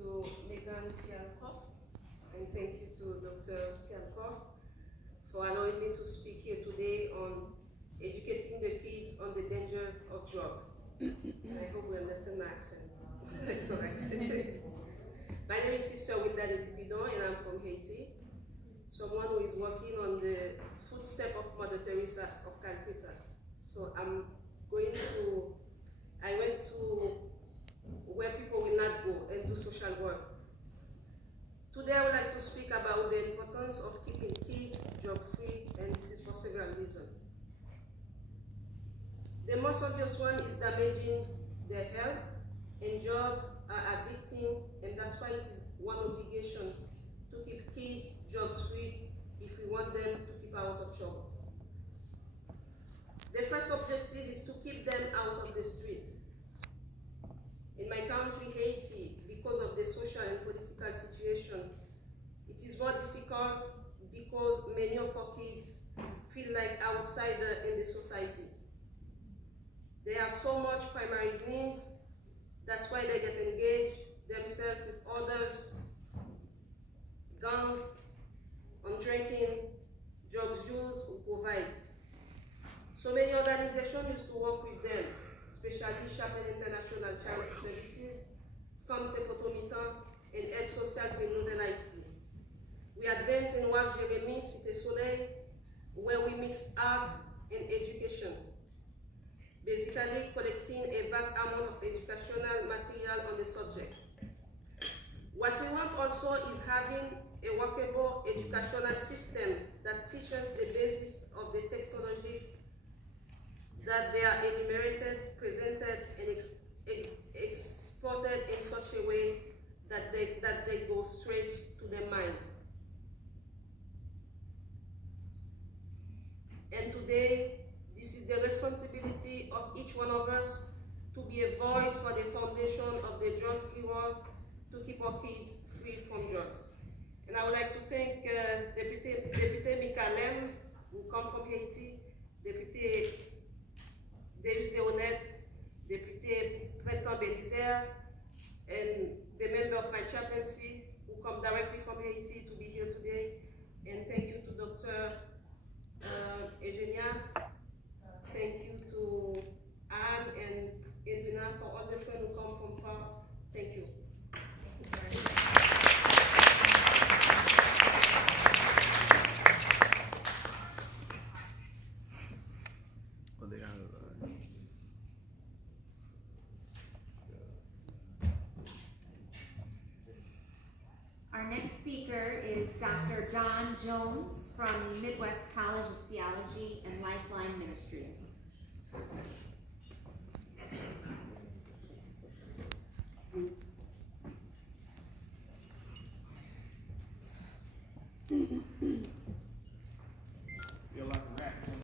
to Megan Fialkoff, and thank you to Dr. Fialkoff for allowing me to speak here today on educating the kids on the dangers of drugs. And I hope we understand my accent. That's what I said. My name is Sister Wildane Cupidon, and I'm from Haiti. Someone who is working on the footstep of Mother Teresa of Calcutta. So I went to where people will not go and do social work. Today I would like to speak about the importance of keeping kids drug-free, and this is for several reasons. The most obvious one is damaging their health, and drugs are addicting, and that's why it is one obligation to keep kids drugs-free if we want them to keep out of troubles. The first objective is to keep them out of the street. In my country, Haiti, because of the social and political situation, it is more difficult because many of our kids feel like outsiders in the society. They have so much primary needs, that's why they get engaged themselves with others, gangs, on drinking, drugs use, or provide. So many organizations used to work with them, especially Chapel International Charity Services, Femmes C'est Potomitan, and Aide Sociale de Nouvelle Haïti. We advance in Wak Jérémie, Cité Soleil, where we mix art and education, basically collecting a vast amount of educational material on the subject. What we want also is having a workable educational system that teaches the basis of the technology that they are enumerated, presented, and exported in such a way that they go straight to the mind. And today, this is the responsibility of each one of us to be a voice for the foundation of the drug-free world, to keep our kids free from drugs. And I would like to thank Deputy Mikalem, who come from Haiti, Deputy Deus Leonet, Deputy Breton Belizer, and the member of my chaplaincy who come directly from Haiti to be here today. And thank you to Dr. Eugenia. Thank you to Anne and Edwina for all the friends who come from far. Thank you. Our next speaker is Dr. Don Jones from the Midwest College of Theology and Lifeline Ministry.